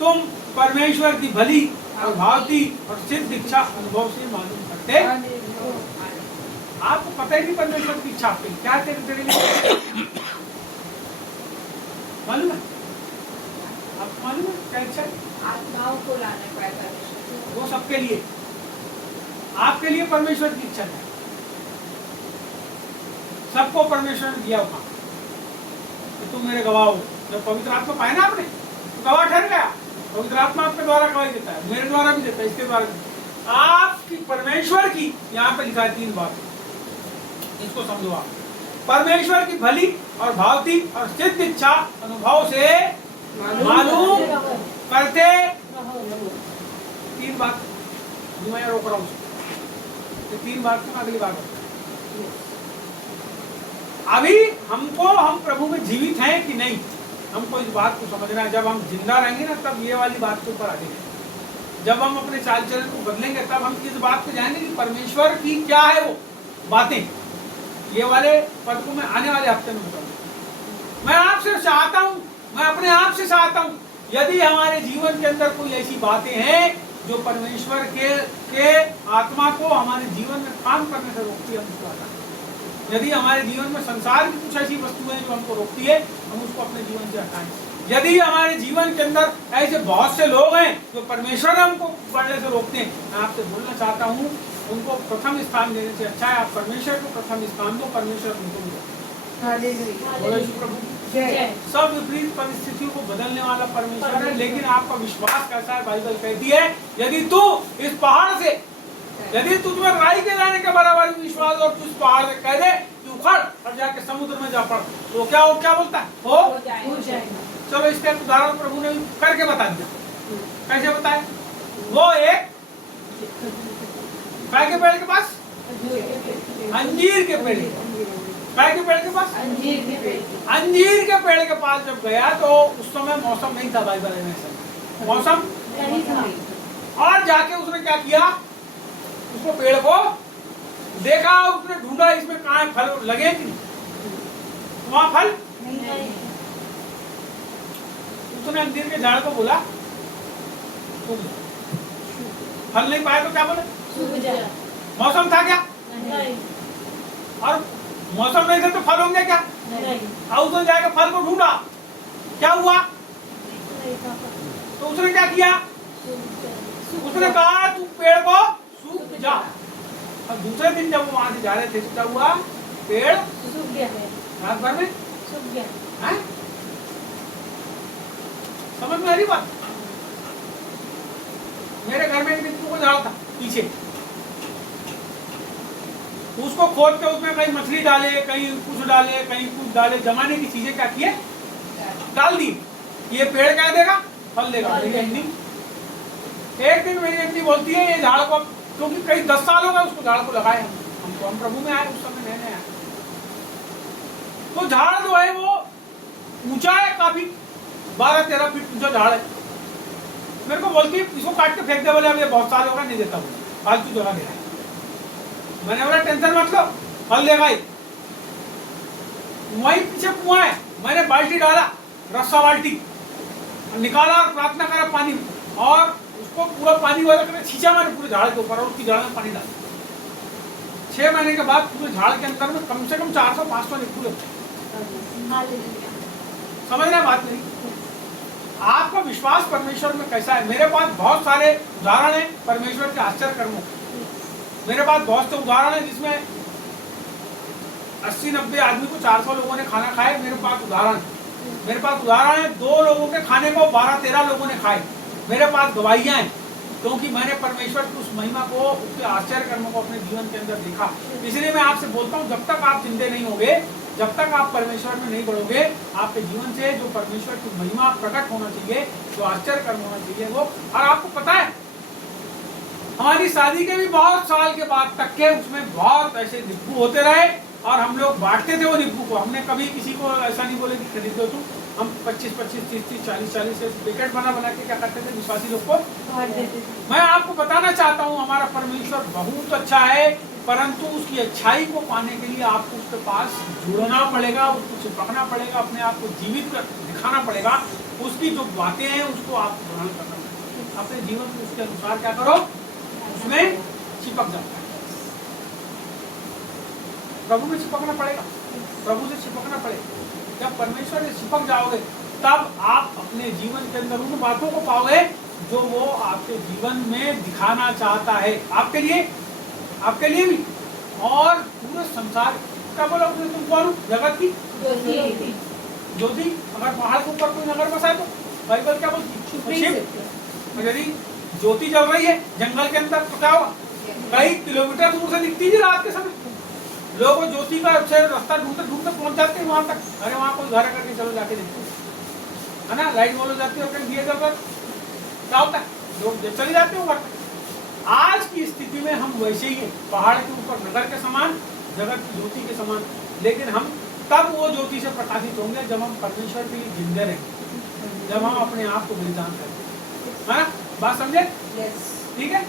तुम परमेश्वर की भली और भावती और सिद्ध इच्छा अनुभव से मालूम करते। आपको पता ही नहीं परमेश्वर की इच्छा आपके क्या तेरे लिए मालूम है? आपको मालूम है क्या इच्छा है? आत्माओं को लाने का परमेश्वर, वो सबके लिए, आपके लिए परमेश्वर की इच्छा है। सबको परमेश्वर ने दिया हुआ, तुम मेरे गवाह हो। जब पवित्र आत्मा पाए ना आपने, तो गवाह ठहर गया। पवित्र आत्मा आपके द्वारा गवाही देता है, मेरे द्वारा भी देता है, इसके द्वारा भी। आपकी परमेश्वर की, यहाँ पे लिखा है 3 बात, इसको समझो आप। परमेश्वर की भली और भावती और सिद्ध इच्छा अनुभव से मालूम करते। 3 बात मैं रोक रहा हूँ, 3 बात को अगली बात। अभी हमको, हम प्रभु में जीवित हैं कि नहीं, हमको इस बात को समझना है। जब हम जिंदा रहेंगे ना, तब ये वाली बात के ऊपर आ जाएंगे। जब हम अपने चाल चलन को बदलेंगे, तब हम इस बात पे जाएंगे कि परमेश्वर की क्या है वो बातें। ये वाले पद को मैं आने वाले हफ्ते में बताऊंगा। मैं आपसे चाहता हूँ, मैं अपने आप से चाहता हूँ, यदि हमारे जीवन के अंदर कोई ऐसी बातें हैं जो परमेश्वर के आत्मा को हमारे जीवन में काम करने से रोकती है, हम उसको हटाएं। यदि हमारे जीवन में संसार की कुछ ऐसी वस्तुएं जो हमको रोकती है, हम उसको अपने जीवन से हटाएं। यदि हमारे जीवन के अंदर ऐसे बहुत से लोग हैं जो परमेश्वर हमको बढ़ने से रोकते हैं, मैं आपसे बोलना चाहता हूँ, उनको प्रथम स्थान देने से अच्छा है आप परमेश्वर को प्रथम स्थान दो, परमेश्वर उनको दो। सब विपरीत परिस्थितियों को बदलने वाला परमेश्वर है, लेकिन आपका विश्वास कैसा है? बाइबल कहती है यदि तू इस पहाड़ से, यदि तुझमें राई के जाने के बराबर विश्वास और तू इस पहाड़ से कह दे कि उखड़ और जाके समुद्र में जा पड़, तो क्या बोलता है? हो जाएगा। चलो इसका उदाहरण प्रभु ने करके बता दिया। कैसे बताए? वो एक काय के पेड़ के पास, अंजीर के पेड़, काय के पेड़ के पास, अंजीर के पेड़ के पास जब गया तो उस समय मौसम नहीं था, बाइबल में मौसम नहीं था। और जाके उसने क्या किया? उसको पेड़ को देखा, उसने ढूंढा इसमें कहाँ फल लगे कि नहीं, वहां फल नहीं। उसने अंजीर के झाड़ को बोला फल नहीं पाया, तो क्या बोले? मौसम था क्या? नहीं। और मौसम नहीं था तो फल होंगे क्या? नहीं। और उसने जाकर फल को ढूंढा, क्या हुआ? तो उसने क्या किया? उसने कहा तू पेड़ को सूख जा। अब दूसरे दिन जब वो वहां से जा रहे थे तो क्या हुआ, पेड़ सूख गया है, रात भर में सूख गया। हैं? समझ में आ रही बात? मेरे घर में एक नींबू का झाड़ था पीछे, उसको खोद के उसमें कहीं मछली डाले, कहीं कुछ डाले, कहीं कुछ डाले, जमाने की चीजें क्या किए, डाल दी। ये पेड़ क्या देगा, फल देगा। एक दिन मेरी इतनी बोलती है ये झाड़ को, क्योंकि कई 10 साल हो गए उसको झाड़ को लगाए हमको, हम प्रभु में आए उस समय नए नए आए, तो झाड़ जो है वो ऊंचा है काफी, 12-13 फीट ऊंचा झाड़ है। मेरे को बोलती है इसको काट के फेंक दे, बोले अब ये बहुत साल होगा नहीं देता, बोले फालतू जगह दे रहा है। मैंने बोला टेंशन मत लो, फल देगा ही। वहीं पीछे कुआं है, मैंने बाल्टी डाला, रस्सा बाल्टी निकाला और प्रार्थना करा पानी, और उसको पूरा पानी वाला करके छींचा मैंने पूरे झाड़ के ऊपर, और उसकी झाड़ में पानी डाला। 6 महीने के बाद पूरे झाड़ के अंदर में कम से कम 400-500 निकले। समझ रहे बात नहीं? आपका विश्वास परमेश्वर में कैसा है? मेरे पास बहुत सारे उदाहरण है परमेश्वर के आश्चर्य कर्मों। मेरे पास बहुत से उदाहरण है जिसमें 80-90 आदमी को 400 लोगों ने खाना खाए। मेरे पास उदाहरण है 2 लोगों के खाने को 12-13 लोगों ने खाए। मेरे पास गवाहियां हैं, क्योंकि मैंने परमेश्वर की उस महिमा को, उसके आश्चर्य कर्मों को अपने जीवन के अंदर देखा। इसलिए मैं आपसे बोलता हूँ, जब तक आप जिंदे नहीं होगे, जब तक आप परमेश्वर में नहीं बढ़ोगे, आपके जीवन से जो परमेश्वर की महिमा प्रकट होना चाहिए, जो आश्चर्य कर्म होना चाहिए वो। और आपको पता है हमारी शादी के भी बहुत साल के बाद तक के उसमें बहुत ऐसे निब्बू होते रहे, और हम लोग बांटते थे वो निब्बू को। हमने कभी किसी को ऐसा नहीं बोले कि खरीद दो तुम, हम 25-25, 30-30, 40-40 से पैकेट बना के क्या करते थे, विश्वासी लोग को बांट देते थे। मैं आपको बताना चाहता हूँ हमारा परमेश्वर बहुत अच्छा है, परंतु उसकी अच्छाई को पाने के लिए आपको उसके पास जुड़ना पड़ेगा, उसको चिपकना पड़ेगा, अपने आप को जीवित कर दिखाना पड़ेगा। उसकी जो बातें हैं उसको आप ग्रहण करना पड़ेगा, अपने जीवन को उसके अनुसार क्या करो, उसमें चिपक जाता है। प्रभु में चिपकना पड़ेगा, प्रभु से चिपकना पड़ेगा। जब परमेश्वर से चिपक जाओगे तब आप अपने जीवन के अंदर उन बातों को पाओगे जो वो आपके जीवन में दिखाना चाहता है, आपके लिए भी और पूरे संसार। क्या बोला उसने, तुम कौन, जगत की ज्योति। अगर पहाड़ के ऊपर कोई नगर बसाए तो बाइबल क्या बोलती है, यदि ज्योति जल रही है जंगल के अंदर तो क्या होगा, कई किलोमीटर दूर से दिखती थी रात के समय। लोग ज्योति का रास्ता ढूंढते ढूंढते पहुंच जाते हैं वहां तक। अरे वहां कोई घर करके चलो जाके देखते है ना, लाइट बोल हो जाती है और कहीं दिए जलकर क्या होता है, लोग चले जाते हैं वहां। आज की स्थिति में हम वैसे ही हैं, पहाड़ के ऊपर नगर के समान, जगत की ज्योति के समान। लेकिन हम तब वो ज्योति से प्रकाशित होंगे जब हम परमेश्वर के लिए जिंदे रहेंगे, जब हम अपने आप को बलिदान करेंगे, है ना। बात समझे? ठीक है।